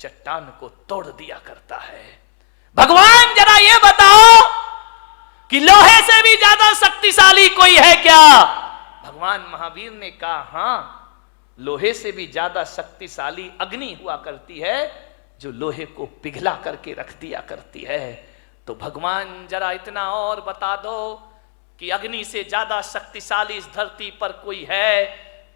चट्टान को तोड़ दिया करता है। भगवान जरा ये बताओ कि लोहे से भी ज्यादा शक्तिशाली कोई है क्या? भगवान महावीर ने कहा हां, लोहे से भी ज्यादा शक्तिशाली अग्नि हुआ करती है, जो लोहे को पिघला करके रख दिया करती है। तो भगवान जरा इतना और बता दो कि अग्नि से ज्यादा शक्तिशाली इस धरती पर कोई है?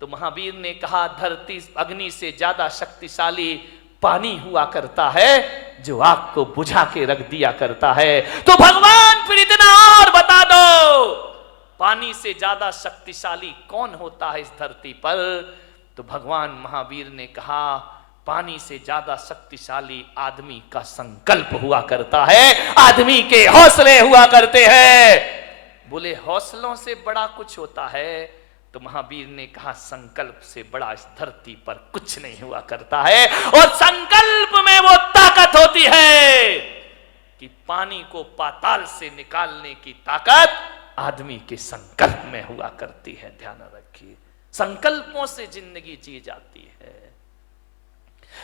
तो महावीर ने कहा धरती अग्नि से ज्यादा शक्तिशाली पानी हुआ करता है, जो आग को बुझा के रख दिया करता है। तो भगवान फिर इतना और बता दो, पानी से ज्यादा शक्तिशाली कौन होता है इस धरती पर? तो भगवान महावीर ने कहा पानी से ज्यादा शक्तिशाली आदमी का संकल्प हुआ करता है, आदमी के हौसले हुआ करते हैं। बोले हौसलों से बड़ा कुछ होता है? तो महावीर ने कहा संकल्प से बड़ा इस धरती पर कुछ नहीं हुआ करता है। और संकल्प में वो ताकत होती है कि पानी को पाताल से निकालने की ताकत आदमी के संकल्प में हुआ करती है। ध्यान रखिए, संकल्पों से जिंदगी जी जाती है,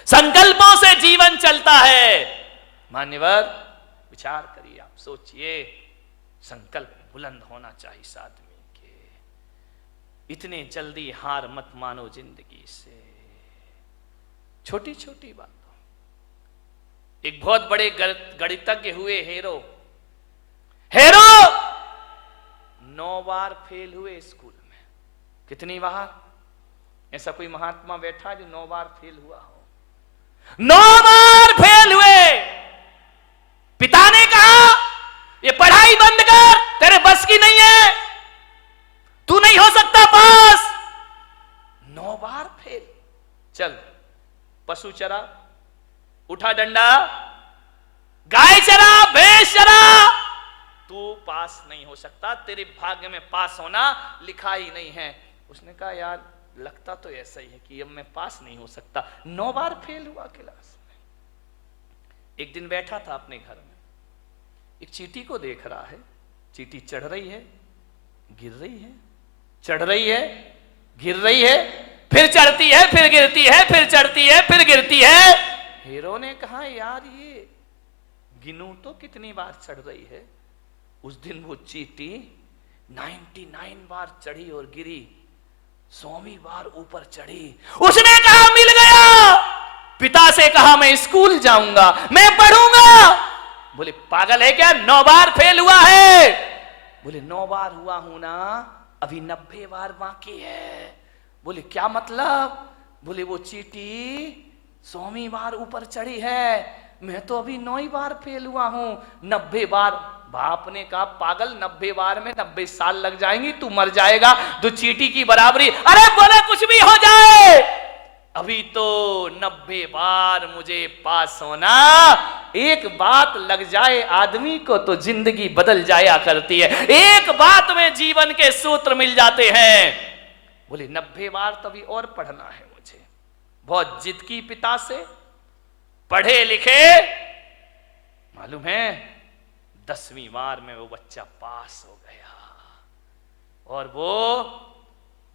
संकल्पों से जीवन चलता है। मान्यवर विचार करिए, आप सोचिए, संकल्प बुलंद होना चाहिए इस आदमी के। इतने जल्दी हार मत मानो जिंदगी से, छोटी छोटी बातों। एक बहुत बड़े गणितज्ञ हुए हेरो 9 बार फेल हुए स्कूल में। कितनी बार? ऐसा कोई महात्मा बैठा जो 9 बार फेल हुआ हो? 9 बार फेल हुए। पिता ने कहा ये पढ़ाई बंद कर, तेरे बस की नहीं है, तू नहीं हो सकता पास। 9 बार फेल। चल पशु चरा, उठा डंडा, गाय चरा, भैंस चरा, तू पास नहीं हो सकता, तेरे भाग्य में पास होना लिखा ही नहीं है। उसने कहा यार लगता तो ऐसा ही है कि अब मैं पास नहीं हो सकता। 9 बार फेल हुआ क्लास में। एक दिन बैठा था अपने घर में, एक चींटी को देख रहा है। चींटी चढ़ रही है, गिर रही है, चढ़ रही है, गिर रही है, फिर चढ़ती है, फिर गिरती है, फिर चढ़ती है, फिर गिरती है। हीरो ने कहा यार ये गिनू तो कितनी बार चढ़ रही है। उस दिन वो चींटी 99 बार चढ़ी और गिरी, 100वीं बार ऊपर चढ़ी। उसने कहा मिल गया। पिता से कहा मैं स्कूल जाऊंगा, मैं पढ़ूंगा। बोले पागल है क्या, 9 बार फेल हुआ है? बोले 9 बार हुआ हूं ना, अभी 90 बार बाकी है। बोले क्या मतलब? बोले वो चींटी 100वीं बार ऊपर चढ़ी है, मैं तो अभी 9 बार फेल हुआ हूं, 90 बार। बाप ने कहा पागल, 90 बार में 90 साल लग जाएंगी, तू मर जाएगा, तो चींटी की बराबरी। अरे बोले कुछ भी हो जाए, अभी तो 90 बार मुझे पास होना। एक बात लग जाए आदमी को तो जिंदगी बदल जाया करती है। एक बात में जीवन के सूत्र मिल जाते हैं। बोले 90 बार तभी और पढ़ना है मुझे। बहुत जिद की पिता से, पढ़े लिखे, मालूम है 10वीं बार में वो बच्चा पास हो गया और वो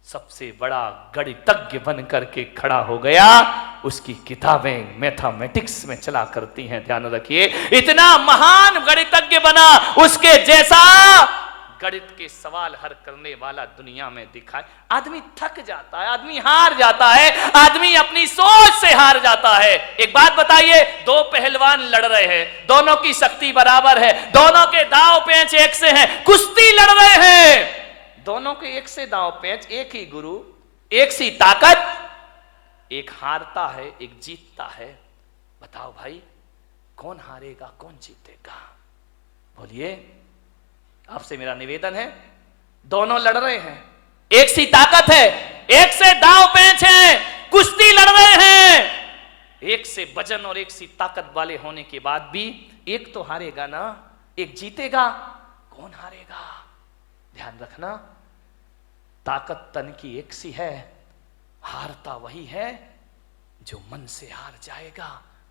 सबसे बड़ा गणितज्ञ बन करके खड़ा हो गया। उसकी किताबें मैथमेटिक्स में चला करती हैं। ध्यान रखिए, इतना महान गणितज्ञ बना, उसके जैसा गणित के सवाल हल करने वाला दुनिया में दिखाए। आदमी थक जाता है, आदमी हार जाता है, आदमी अपनी सोच से हार जाता है। एक बात बताइए, 2 पहलवान लड़ रहे हैं, दोनों की शक्ति बराबर है, दोनों के दांव पेंच एक से हैं, कुश्ती लड़ रहे हैं, दोनों के एक से दांव पेंच, एक ही गुरु, एक सी ताकत, एक हारता है, एक जीतता है। बताओ भाई कौन हारेगा, कौन जीतेगा? बोलिए, आपसे मेरा निवेदन है, दोनों लड़ रहे हैं, एक सी ताकत है, एक से दांव पेंच है, कुश्ती लड़ रहे हैं, एक से वजन और एक सी ताकत वाले होने के बाद भी एक तो हारेगा ना, एक जीतेगा। कौन हारेगा? ध्यान रखना, ताकत तन की एक सी है, हारता वही है जो मन से हार जाएगा,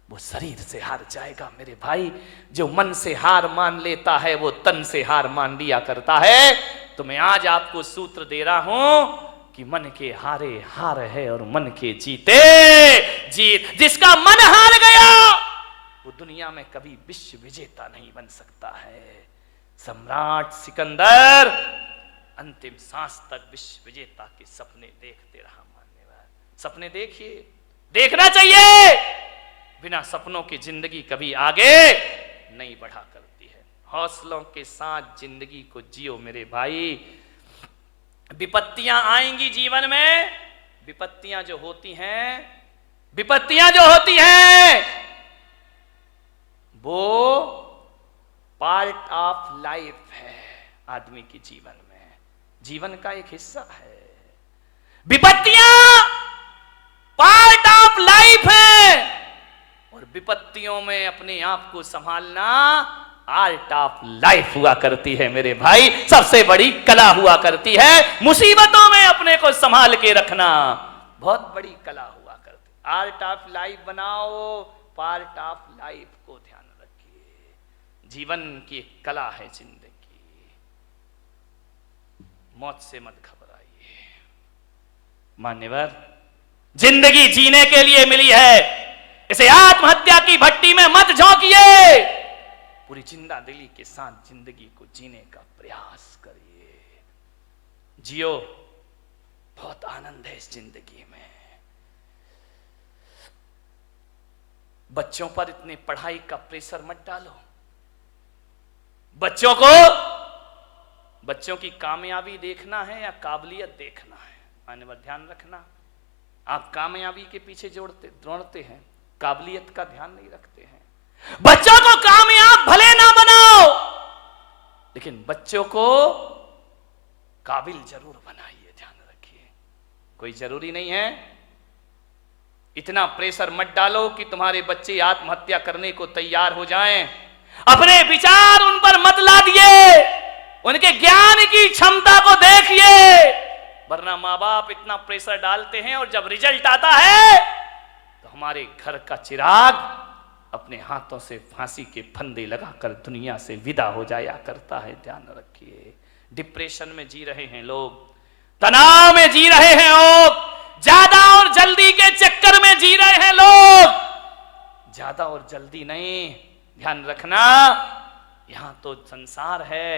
वो शरीर से हार जाएगा। मेरे भाई, जो मन से हार मान लेता है वो तन से हार मान लिया करता है। तो मैं आज आपको सूत्र दे रहा हूं कि मन के हारे हार है और मन के जीते जीत। जिसका मन हार गया वो दुनिया में कभी विश्व विजेता नहीं बन सकता है। सम्राट सिकंदर अंतिम सांस तक विश्व विजेता के सपने देखते रहा। मान्यवर, सपने देखिए, देखना चाहिए। बिना सपनों की जिंदगी कभी आगे नहीं बढ़ा करती है। हौसलों के साथ जिंदगी को जियो मेरे भाई। विपत्तियां आएंगी जीवन में, विपत्तियां जो होती हैं वो पार्ट ऑफ लाइफ है आदमी के जीवन में, जीवन का एक हिस्सा है। विपत्तियां पार्ट ऑफ लाइफ है और विपत्तियों में अपने आप को संभालना आर्ट ऑफ लाइफ हुआ करती है मेरे भाई। सबसे बड़ी कला हुआ करती है मुसीबतों में अपने को संभाल के रखना, बहुत बड़ी कला हुआ करती। आर्ट ऑफ लाइफ बनाओ, पार्ट ऑफ लाइफ को ध्यान रखिए। जीवन की एक कला है जिंदगी, मौत से मत घबराइए। मान्यवर, जिंदगी जीने के लिए मिली है, इसे आत्महत्या की भट्टी में मत झोंकिए। पूरी जिंदा दिली के साथ जिंदगी को जीने का प्रयास करिए। जियो, बहुत आनंद है इस जिंदगी में। बच्चों पर इतने पढ़ाई का प्रेशर मत डालो। बच्चों की कामयाबी देखना है या काबिलियत देखना है। मान्यवर, ध्यान रखना, आप कामयाबी के पीछे दौड़ते हैं, काबिलियत का ध्यान नहीं रखते हैं। बच्चों को कामयाब भले ना बनाओ, लेकिन बच्चों को काबिल जरूर बनाइए। ध्यान रखिए, कोई जरूरी नहीं है इतना प्रेशर मत डालो कि तुम्हारे बच्चे आत्महत्या करने को तैयार हो जाएं। अपने विचार उन पर मत लादिए, उनके ज्ञान की क्षमता को देखिए। वरना माँ बाप इतना प्रेशर डालते हैं और जब रिजल्ट आता है तो हमारे घर का चिराग अपने हाथों से फांसी के फंदे लगाकर दुनिया से विदा हो जाया करता है। ध्यान रखिए, डिप्रेशन में जी रहे हैं लोग, तनाव में जी रहे हैं लोग, ज्यादा और जल्दी के चक्कर में जी रहे हैं लोग। ज्यादा और जल्दी नहीं, ध्यान रखना, यहां तो संसार है।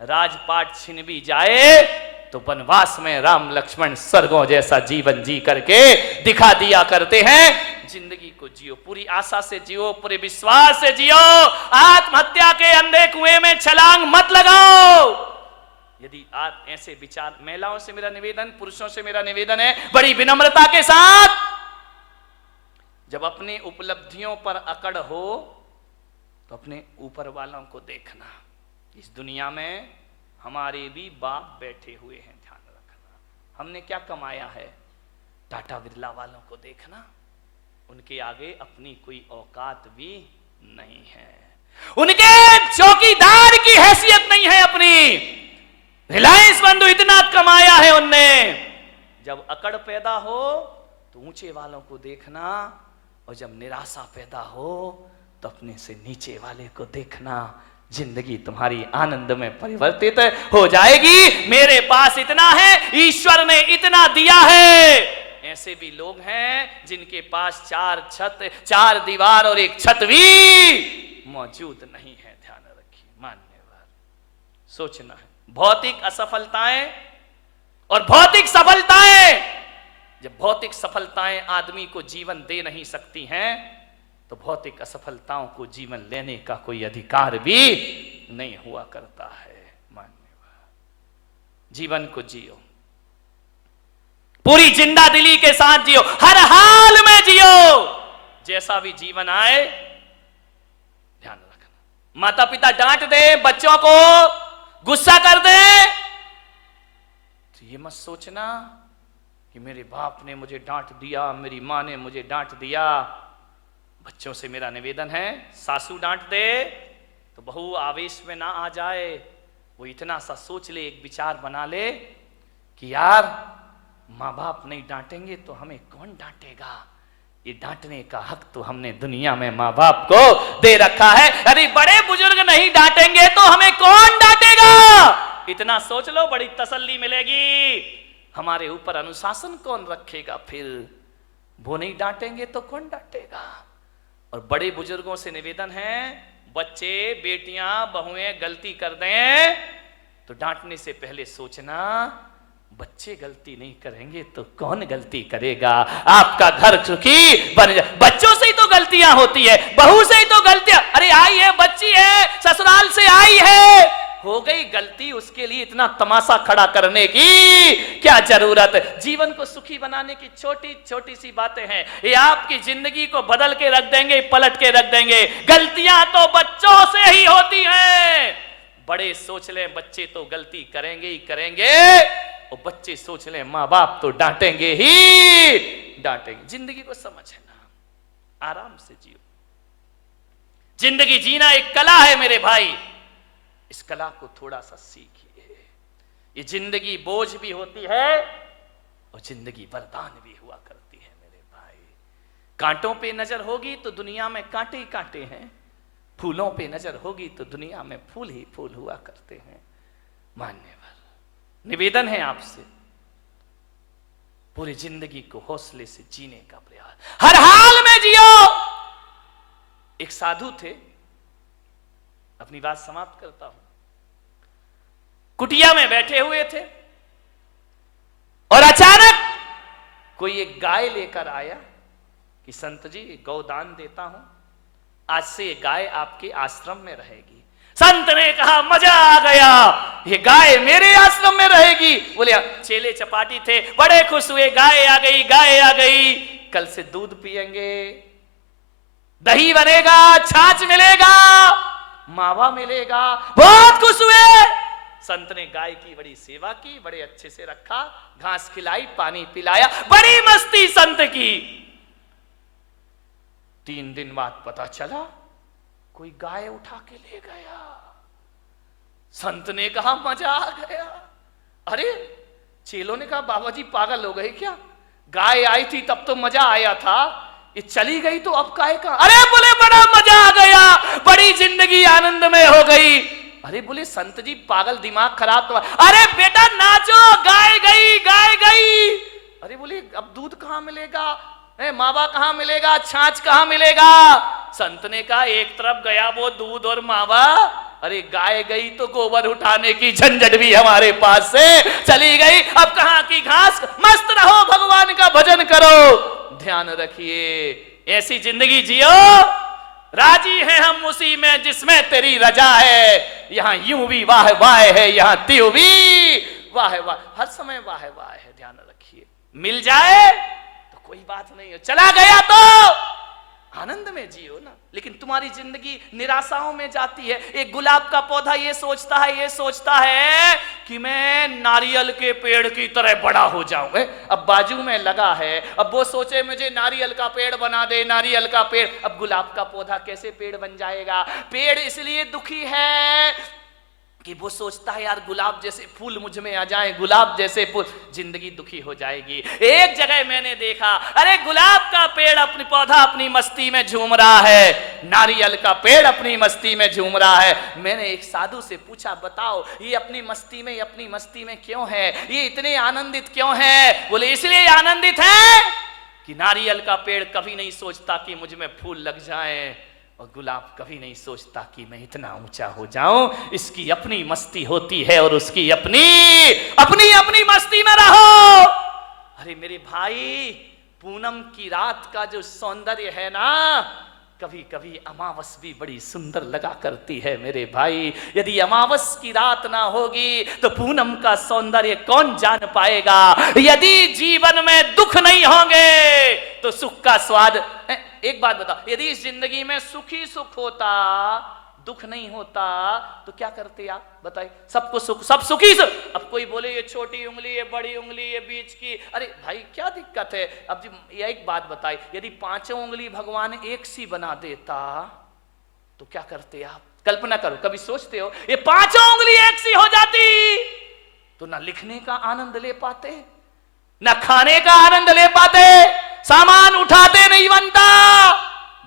राजपाट छिन भी जाए तो वनवास में राम लक्ष्मण स्वर्गों जैसा जीवन जी करके दिखा दिया करते हैं। जिंदगी को जियो, पूरी आशा से जियो, पूरे विश्वास से जियो। आत्महत्या के अंधे कुएं में छलांग मत लगाओ। यदि आप ऐसे विचार, महिलाओं से मेरा निवेदन, पुरुषों से मेरा निवेदन है बड़ी विनम्रता के साथ, जब अपनी उपलब्धियों पर अकड़ हो तो अपने ऊपर वालों को देखना। इस दुनिया में हमारे भी बाप बैठे हुए हैं, ध्यान रखना। हमने क्या कमाया है? टाटा बिरला वालों को देखना, उनके आगे अपनी कोई औकात भी नहीं है, उनके चौकीदार की हैसियत नहीं है अपनी। रिलायंस बंधु इतना कमाया है उनने। जब अकड़ पैदा हो तो ऊंचे वालों को देखना, और जब निराशा पैदा हो तो अपने से नीचे वाले को देखना। जिंदगी तुम्हारी आनंद में परिवर्तित हो जाएगी। मेरे पास इतना है, ईश्वर ने इतना दिया है। ऐसे भी लोग हैं जिनके पास 4 छत, 4 दीवार और 1 छत भी मौजूद नहीं है। ध्यान रखिए, मान्यवर, सोचना है। भौतिक असफलताएं और भौतिक सफलताएं, जब भौतिक सफलताएं आदमी को जीवन दे नहीं सकती हैं तो भौतिक असफलताओं को जीवन लेने का कोई अधिकार भी नहीं हुआ करता है। मान्यवर, जीवन को जियो, पूरी जिंदा दिली के साथ जियो, हर हाल में जियो। जैसा भी जीवन आए, ध्यान रखना। माता पिता डांट दे, बच्चों को गुस्सा कर दे तो ये मत सोचना कि मेरे बाप ने मुझे डांट दिया, मेरी मां ने मुझे डांट दिया। बच्चों से मेरा निवेदन है, सासू डांट दे तो बहू आवेश में ना आ जाए। वो इतना सा सोच ले, एक विचार बना ले कि यार माँ बाप नहीं डांटेंगे तो हमें कौन डांटेगा। ये डांटने का हक तो हमने दुनिया में माँ बाप को दे रखा है। अरे बड़े बुजुर्ग नहीं डांटेंगे तो हमें कौन डांटेगा। इतना सोच लो, बड़ी तसल्ली मिलेगी। हमारे ऊपर अनुशासन कौन रखेगा? फिर वो नहीं डांटेंगे तो कौन डांटेगा? और बड़े बुजुर्गों से निवेदन है, बच्चे बेटियां बहुएं गलती कर दें तो डांटने से पहले सोचना, बच्चे गलती नहीं करेंगे तो कौन गलती करेगा? आपका घर सुखी बन जाए। बच्चों से ही तो गलतियां होती है, बहू से ही तो गलतियां, अरे आई है बच्ची है ससुराल से आई है, हो गई गलती, उसके लिए इतना तमाशा खड़ा करने की क्या जरूरत? जीवन को सुखी बनाने की छोटी छोटी सी बातें हैं, ये आपकी जिंदगी को बदल के रख देंगे, पलट के रख देंगे। गलतियां तो बच्चों से ही होती हैं। बड़े सोच लें बच्चे तो गलती करेंगे ही करेंगे, और बच्चे सोच लें माँ बाप तो डांटेंगे ही डांटेंगे। जिंदगी को समझना, आराम से जियो। जिंदगी जीना एक कला है मेरे भाई, इस कला को थोड़ा सा सीखिए। ये जिंदगी बोझ भी होती है और जिंदगी वरदान भी हुआ करती है मेरे भाई। कांटों पे नजर होगी तो दुनिया में कांटे ही कांटे हैं, फूलों पे नजर होगी तो दुनिया में फूल ही फूल हुआ करते हैं। मान्यवर, निवेदन है आपसे, पूरी जिंदगी को हौसले से जीने का प्रयास, हर हाल में जियो। एक साधु थे, अपनी बात समाप्त करता हूं। कुटिया में बैठे हुए थे और अचानक कोई एक गाय लेकर आया कि संत जी गौदान देता हूं, आज से ये गाय आपके आश्रम में रहेगी। संत ने कहा मजा आ गया, ये गाय मेरे आश्रम में रहेगी। बोले चेले चपाटी थे, बड़े खुश हुए, गाय आ गई, गाय आ गई, कल से दूध पिएंगे, दही बनेगा, छाछ मिलेगा, मावा मिलेगा। बहुत खुश हुए। संत ने गाय की बड़ी सेवा की, बड़े अच्छे से रखा, घास खिलाई, पानी पिलाया, बड़ी मस्ती संत की। 3 दिन बाद पता चला कोई गाय उठा के ले गया। संत ने कहा मजा आ गया। अरे चेलों ने कहा बाबा जी पागल हो गए क्या? गाय आई थी तब तो मजा आया था, ये चली गई तो अब काहे का? अरे बोले बड़ा मजा आ गया, बड़ी जिंदगी आनंदमय हो गई। अरे बोले संत जी पागल, दिमाग खराब तो? अरे बेटा नाचो, गाय गई, गाय गई। अरे बोले अब दूध कहां मिलेगा, मावा कहां मिलेगा, छाछ कहां मिलेगा? संत ने कहा एक तरफ गया वो दूध और मावा, अरे गाय गई तो गोबर उठाने की झंझट भी हमारे पास से चली गई। अब कहां की घास, मस्त रहो, भगवान का भजन करो, ध्यान रखिए। ऐसी जिंदगी जियो, राजी है हम उसी में जिसमें तेरी रजा है। यहां यूं भी वाह वाह है, यहां त्यों भी वाह वाह, हर समय वाह वाह है, ध्यान रखिए। मिल जाए तो कोई बात नहीं है, चला गया तो आनंद में जियो ना। लेकिन तुम्हारी जिंदगी निराशाओं में जाती है। एक गुलाब का पौधा ये सोचता है कि मैं नारियल के पेड़ की तरह बड़ा हो जाऊं। अब बाजू में लगा है, अब वो सोचे मुझे नारियल का पेड़ बना दे, नारियल का पेड़। अब गुलाब का पौधा कैसे पेड़ बन जाएगा? पेड़ इसलिए दुखी है कि वो सोचता है यार गुलाब जैसे फूल मुझ में आ जाएं, गुलाब जैसे फूल, जिंदगी दुखी हो जाएगी। एक जगह मैंने देखा, अरे गुलाब का पेड़ अपनी पौधा अपनी मस्ती में झूम रहा है, नारियल का पेड़ अपनी मस्ती में झूम रहा है। मैंने एक साधु से पूछा बताओ ये अपनी मस्ती में क्यों है, ये इतने आनंदित क्यों है? बोले इसलिए आनंदित है कि नारियल का पेड़ कभी नहीं सोचता कि मुझ में फूल लग जाएं, और गुलाब कभी नहीं सोचता कि मैं इतना ऊंचा हो जाऊं। इसकी अपनी मस्ती होती है और उसकी अपनी मस्ती में रहो। अरे मेरे भाई, पूनम की रात का जो सौंदर्य है ना, कभी कभी अमावस भी बड़ी सुंदर लगा करती है मेरे भाई। यदि अमावस की रात ना होगी तो पूनम का सौंदर्य कौन जान पाएगा? यदि जीवन में दुख नहीं होंगे तो सुख का स्वाद। एक बात बताओ, यदि इस जिंदगी में सुखी सुख होता, दुख नहीं होता, तो क्या करते आप बताइए? सबको सुख, सब सुखी सुख। अब कोई बोले ये छोटी उंगली, ये बड़ी उंगली, ये बीच की, अरे भाई क्या दिक्कत है? अब ये एक बात बताइए, यदि 5 उंगली भगवान एक सी बना देता तो क्या करते आप? कल्पना करो, कभी सोचते हो ये 5 उंगली एक सी हो जाती तो ना लिखने का आनंद ले पाते, ना खाने का आनंद ले पाते, सामान उठाते नहीं बनता,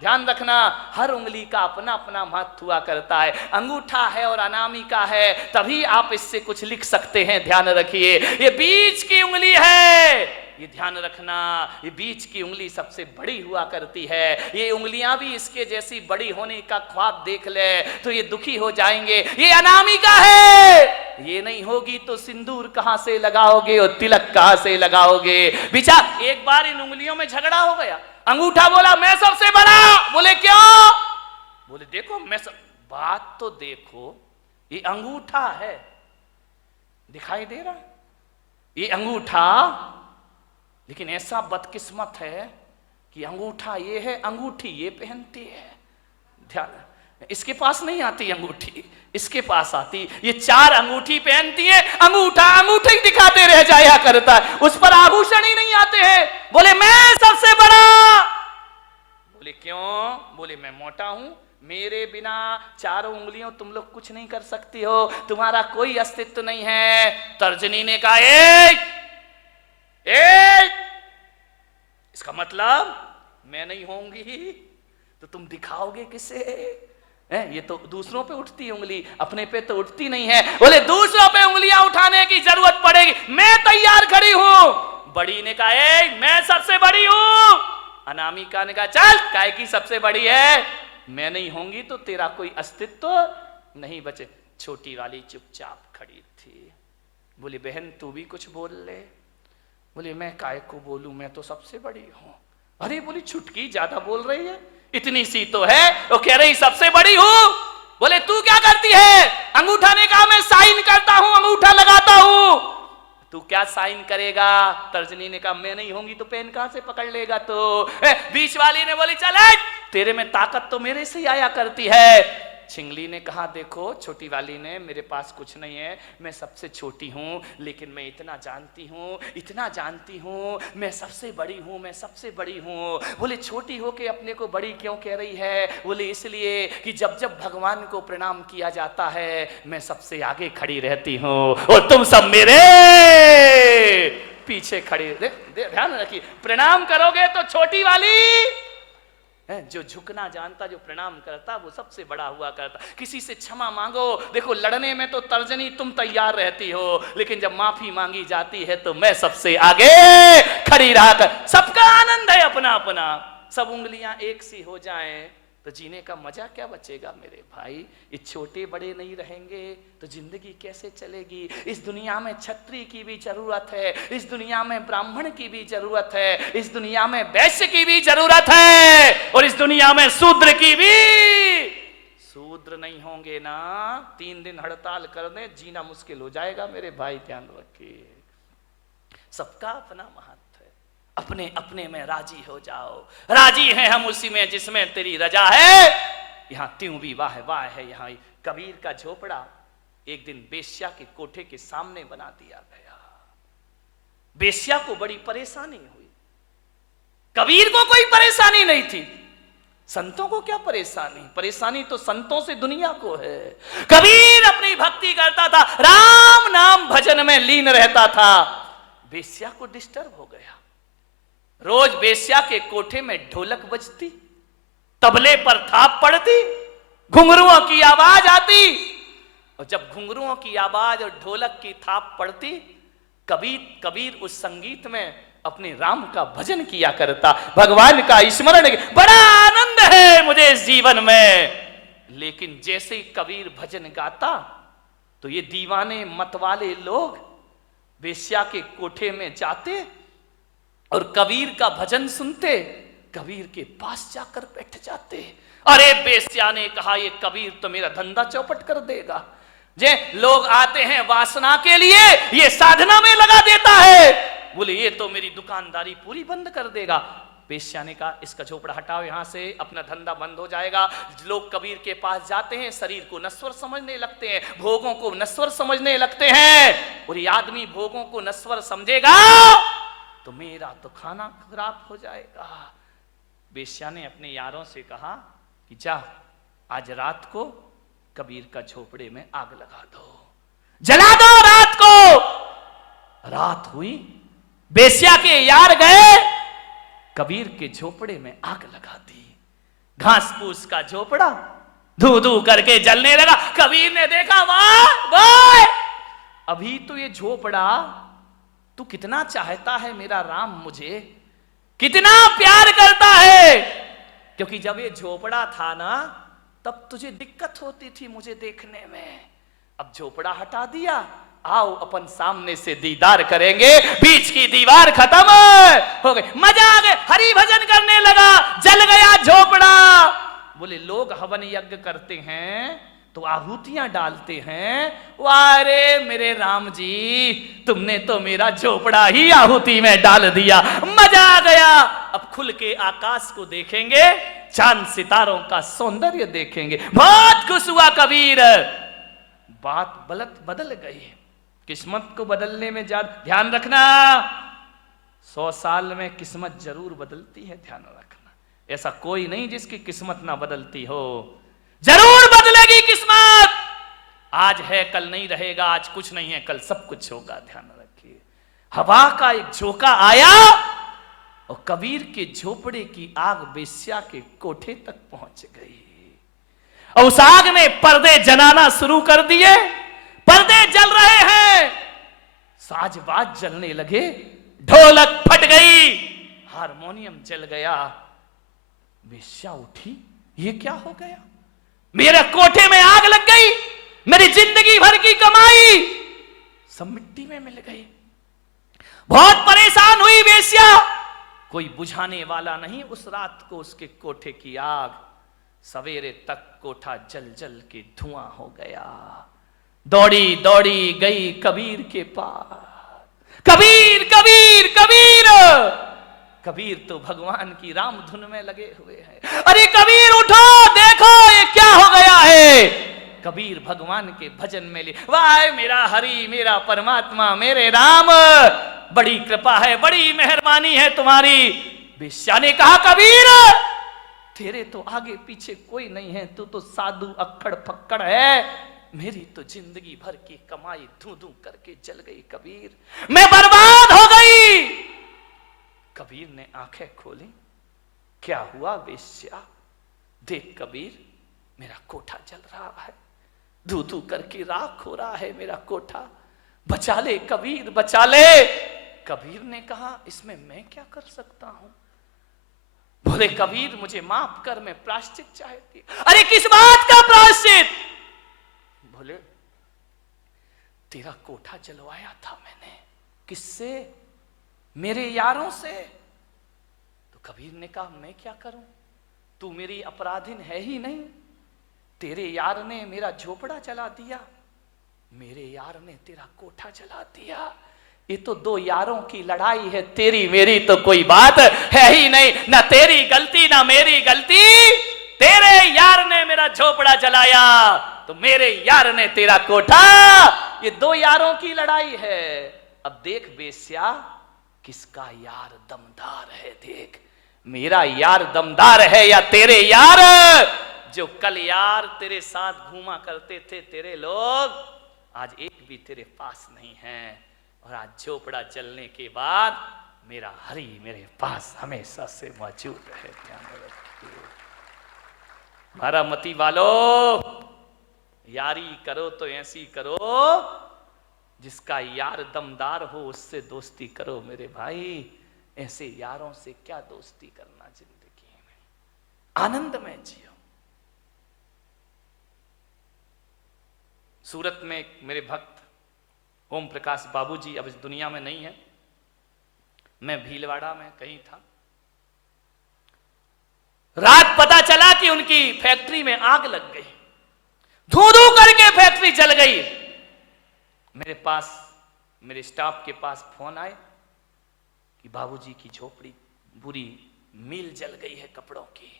ध्यान रखना, हर उंगली का अपना अपना महत्व हुआ करता है। अंगूठा है और अनामिका है, तभी आप इससे कुछ लिख सकते हैं। ध्यान रखिए, ये बीच की उंगली है, ये ध्यान रखना, ये बीच की उंगली सबसे बड़ी हुआ करती है। ये उंगलियां भी इसके जैसी बड़ी होने का ख्वाब देख ले तो ये दुखी हो जाएंगे। ये अनामिका है, ये नहीं होगी तो सिंदूर कहां से लगाओगे और तिलक कहां से लगाओगे। विचार, एक बार इन उंगलियों में झगड़ा हो गया। अंगूठा बोला मैं सबसे बड़ा। बोले क्यों? बोले देखो मैं सब। बात तो देखो, ये अंगूठा है, दिखाई दे रहा है ये अंगूठा, लेकिन ऐसा बदकिस्मत है कि अंगूठा ये है, अंगूठी ये पहनती है। ध्यान, इसके पास नहीं आती अंगूठी, इसके पास आती। ये 4 अंगूठी पहनती है, अंगूठा अंगूठा ही दिखाते रह जाया करता है, उस पर आभूषण ही नहीं आते हैं। बोले मैं सबसे बड़ा। बोले क्यों? बोले मैं मोटा हूं, मेरे बिना 4 उंगलियों तुम लोग कुछ नहीं कर सकती हो, तुम्हारा कोई अस्तित्व नहीं है। तर्जनी ने कहा इसका मतलब मैं नहीं होंगी तो तुम दिखाओगे किसे? ये तो दूसरों पे उठती है उंगली, अपने पे तो उठती नहीं है। बोले दूसरों पे उंगलियां उठाने की जरूरत पड़ेगी, मैं तैयार खड़ी हूं। बड़ी ने कहा मैं सबसे बड़ी हूं। अनामिका ने कहा चल, काय की सबसे बड़ी है, मैं नहीं होंगी तो तेरा कोई अस्तित्व नहीं बचे। छोटी वाली चुपचाप खड़ी थी। बोली बहन तू भी कुछ बोल ले। बोले मैं काय को बोलूं, मैं तो सबसे बड़ी हूं। अरे बोली छुटकी ज्यादा बोल रही है, इतनी सी तो है, वो कह रही सबसे बड़ी हूं। बोले तू क्या करती है? अंगूठा ने कहा मैं साइन करता हूं, अंगूठा लगाता हूं। तू क्या साइन करेगा? तर्जनी ने कहा मैं नहीं होंगी तो पेन कहां से पकड़ लेगा? तो बीच वाली ने बोली चल तेरे में ताकत तो मेरे से आया करती है। छिंगली ने कहा देखो, छोटी वाली ने, मेरे पास कुछ नहीं है, मैं सबसे छोटी हूं, लेकिन मैं इतना जानती हूं, मैं सबसे बड़ी हूं, मैं सबसे बड़ी हूं। बोले छोटी हो के अपने को बड़ी क्यों कह रही है? बोले इसलिए कि जब जब भगवान को प्रणाम किया जाता है मैं सबसे आगे खड़ी रहती हूं और तुम सब मेरे पीछे खड़े। ध्यान रखिए, प्रणाम करोगे तो छोटी वाली, जो झुकना जानता, जो प्रणाम करता, वो सबसे बड़ा हुआ करता। किसी से क्षमा मांगो, देखो लड़ने में तो तर्जनी तुम तैयार रहती हो, लेकिन जब माफी मांगी जाती है तो मैं सबसे आगे खड़ी रहा कर। सबका आनंद है अपना अपना। सब उंगलियां एक सी हो जाएं तो जीने का मजा क्या बचेगा मेरे भाई? ये छोटे बड़े नहीं रहेंगे तो जिंदगी कैसे चलेगी? इस दुनिया में क्षत्रिय की भी जरूरत है, इस दुनिया में ब्राह्मण की भी जरूरत है, इस दुनिया में वैश्य की भी जरूरत है, और इस दुनिया में शूद्र की भी। शूद्र नहीं होंगे ना, 3 दिन हड़ताल कर दे, जीना मुश्किल हो जाएगा मेरे भाई, ध्यान रखिए। सबका अपना महत्व, अपने अपने में राजी हो जाओ। राजी हैं हम उसी में जिसमें तेरी रजा है। यहां त्यों भी वाह वाह है। यहां कबीर का झोपड़ा एक दिन बेश्या के कोठे के सामने बना दिया गया। बेश्या को बड़ी परेशानी हुई, कबीर को कोई परेशानी नहीं थी। संतों को क्या परेशानी? परेशानी तो संतों से दुनिया को है। कबीर अपनी भक्ति करता था, राम नाम भजन में लीन रहता था। बेश्या को डिस्टर्ब हो गया। रोज बेश्या के कोठे में ढोलक बजती, तबले पर थाप पड़ती, घुंघरुओं की आवाज आती, और जब घुंघरुओं की आवाज और ढोलक की थाप पड़ती, कबीर उस संगीत में अपने राम का भजन किया करता, भगवान का स्मरण। बड़ा आनंद है मुझे इस जीवन में। लेकिन जैसे ही कबीर भजन गाता तो ये दीवाने मतवाले लोग बेश्या के कोठे में जाते और कबीर का भजन सुनते, कबीर के पास जाकर बैठ जाते। अरे बेश्या ने कहा ये कबीर तो मेरा धंधा चौपट कर देगा। जे लोग आते हैं वासना के लिए, ये साधना में लगा देता है। बोले ये तो मेरी दुकानदारी पूरी बंद कर देगा। बेश्या ने कहा इसका झोपड़ा हटाओ यहां से, अपना धंधा बंद हो जाएगा। लोग कबीर के पास जाते हैं, शरीर को नश्वर समझने लगते हैं, भोगों को नश्वर समझने लगते हैं, और ये आदमी भोगों को नश्वर समझेगा तो मेरा तो खाना खराब हो जाएगा। बेश्या ने अपने यारों से कहा कि जा आज रात को कबीर का झोपड़े में आग लगा दो, जला दो रात को। रात हुई, बेश्या के यार गए, कबीर के झोपड़े में आग लगा दी। घास फूस का झोपड़ा धू धू करके जलने लगा। कबीर ने देखा, वाह वाह, अभी तो ये झोपड़ा तू कितना चाहता है मेरा राम, मुझे कितना प्यार करता है, क्योंकि जब ये झोपड़ा था ना तब तुझे दिक्कत होती थी मुझे देखने में। अब झोपड़ा हटा दिया, आओ अपन सामने से दीदार करेंगे। बीच की दीवार खत्म हो गई, मजा आ गया, हरि भजन करने लगा, जल गया झोपड़ा। बोले लोग हवन यज्ञ करते हैं तो आहुतियां डालते हैं, वारे मेरे राम जी तुमने तो मेरा झोपड़ा ही आहुति में डाल दिया, मजा आ गया। अब खुल के आकाश को देखेंगे, चांद सितारों का सौंदर्य देखेंगे। बहुत खुश हुआ कबीर। बात बदल गई। किस्मत को बदलने में ज्यादा ध्यान रखना, 100 साल में किस्मत जरूर बदलती है, ध्यान रखना। ऐसा कोई नहीं जिसकी किस्मत ना बदलती हो, जरूर बदलेगी किस्मत। आज है कल नहीं रहेगा, आज कुछ नहीं है कल सब कुछ होगा, ध्यान रखिए। हवा का एक झोंका आया और कबीर के झोपड़े की आग वेश्या के कोठे तक पहुंच गई। और उस आग ने पर्दे जलाना शुरू कर दिए, पर्दे जल रहे हैं, साजबाज जलने लगे, ढोलक फट गई, हारमोनियम जल गया। वेश्या उठी, ये क्या हो गया, मेरे कोठे में आग लग गई, मेरी जिंदगी भर की कमाई सब मिट्टी में मिल गई। बहुत परेशान हुई वेश्या, कोई बुझाने वाला नहीं। उस रात को उसके कोठे की आग, सवेरे तक कोठा जल जल के धुआं हो गया। दौड़ी दौड़ी गई कबीर के पास, कबीर कबीर कबीर। कबीर तो भगवान की राम धुन में लगे हुए हैं। अरे कबीर उठो, देखो ये क्या हो गया है। कबीर भगवान के भजन में ले, वाह मेरा हरि, मेरा परमात्मा, मेरे राम, बड़ी कृपा है, बड़ी मेहरबानी है तुम्हारी। वेश्या ने कहा, कबीर तेरे तो आगे पीछे कोई नहीं है, तू तो साधु अक्खड़ फक्कड़ है, मेरी तो जिंदगी भर की कमाई धू धू करके जल गई कबीर, मैं बर्बाद हो गई। कबीर ने आंखें खोली, क्या हुआ वेश्या, देख कबीर मेरा कोठा जल रहा है, धू धू करके राख हो रहा है मेरा कोठा, बचा ले कबीर बचा ले। कबीर ने कहा, इसमें मैं क्या कर सकता हूं। बोले कबीर मुझे माफ कर, मैं प्रायश्चित चाहती। अरे किस बात का प्रायश्चित। बोले तेरा कोठा जलवाया था मैंने, किससे, मेरे यारों से। तो कबीर ने कहा मैं क्या करूं, तू मेरी अपराधिन है ही नहीं, तेरे यार ने मेरा झोपड़ा जला दिया, मेरे यार ने तेरा कोठा जला दिया। ये तो दो यारों की लड़ाई है, तेरी मेरी तो कोई बात है ही नहीं, ना तेरी गलती ना मेरी गलती। तेरे यार ने मेरा झोपड़ा जलाया तो मेरे यार ने तेरा कोठा, ये दो यारों की लड़ाई है। अब देख बेस्या किसका यार दमदार है, देख मेरा यार दमदार है या तेरे यार। जो कल यार तेरे साथ घूमा करते थे तेरे लोग, आज एक भी तेरे पास नहीं है, और आज झोपड़ा जलने के बाद मेरा हरि मेरे पास हमेशा से मौजूद है। ध्यान रखिए बारामती वालों, यारी करो तो ऐसी करो जिसका यार दमदार हो, उससे दोस्ती करो मेरे भाई। ऐसे यारों से क्या दोस्ती करना, जिंदगी में आनंद में जियो। सूरत में एक मेरे भक्त ओम प्रकाश बाबूजी अब इस दुनिया में नहीं है, मैं भीलवाड़ा में कहीं था, रात पता चला कि उनकी फैक्ट्री में आग लग गई, धू धू करके फैक्ट्री जल गई। मेरे पास, मेरे स्टाफ के पास फोन आए कि बाबूजी की झोपड़ी बुरी मिल जल गई है कपड़ों की।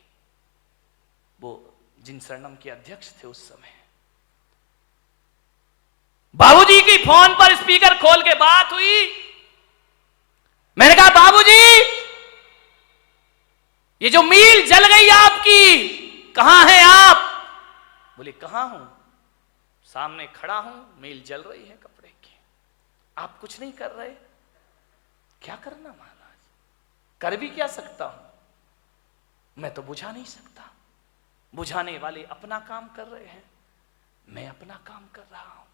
वो जिन शरणम के अध्यक्ष थे उस समय, बाबूजी की फोन पर स्पीकर खोल के बात हुई। मैंने कहा बाबूजी ये जो मिल जल गई आपकी, कहां हैं आप। बोले कहां हूं, सामने खड़ा हूं, मिल जल रही है कपड़े की, आप कुछ नहीं कर रहे। क्या करना महाराज, कर भी क्या सकता हूं, मैं तो बुझा नहीं सकता। बुझाने वाले अपना काम कर रहे हैं, मैं अपना काम कर रहा हूं।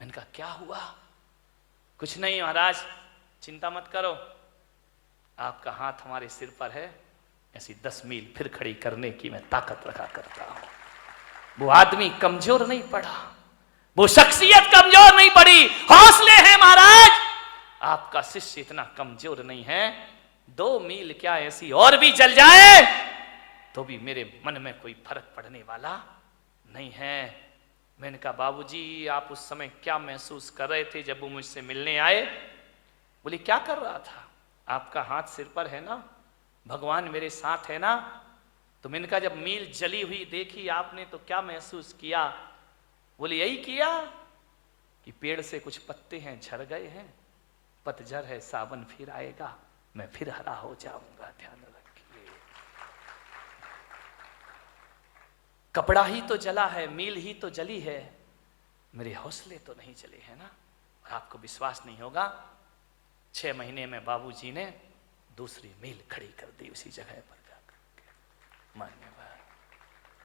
मैंने कहा क्या हुआ? कुछ नहीं महाराज, चिंता मत करो, आपका हाथ हमारे सिर पर है, ऐसी 10 मील फिर खड़ी करने की मैं ताकत रखा करता हूं। वो आदमी कमजोर नहीं पड़ा, वो शख्सियत कमजोर नहीं पड़ी, हौसले हैं महाराज। आपका शिष्य इतना कमजोर नहीं है, 2 मील क्या ऐसी और भी जल जाए तो भी मेरे मन में कोई फर्क पड़ने वाला नहीं है। मैंने कहा बाबूजी आप उस समय क्या महसूस कर रहे थे जब वो मुझसे मिलने आए? बोले क्या कर रहा था? आपका हाथ सिर पर है ना, भगवान मेरे साथ है ना। तो मैंने कहा जब मील जली हुई देखी आपने तो क्या महसूस किया? बोले यही किया कि पेड़ से कुछ पत्ते हैं झड़ गए हैं, पतझड़ है, सावन फिर आएगा, मैं फिर हरा हो जाऊंगा। ध्यान रखिए, कपड़ा ही तो जला है, मील ही तो जली है, मेरे हौसले तो नहीं जले हैं ना। और आपको विश्वास नहीं होगा, 6 महीने में बाबूजी ने दूसरी मील खड़ी कर दी उसी जगह पर जाकर। मानिए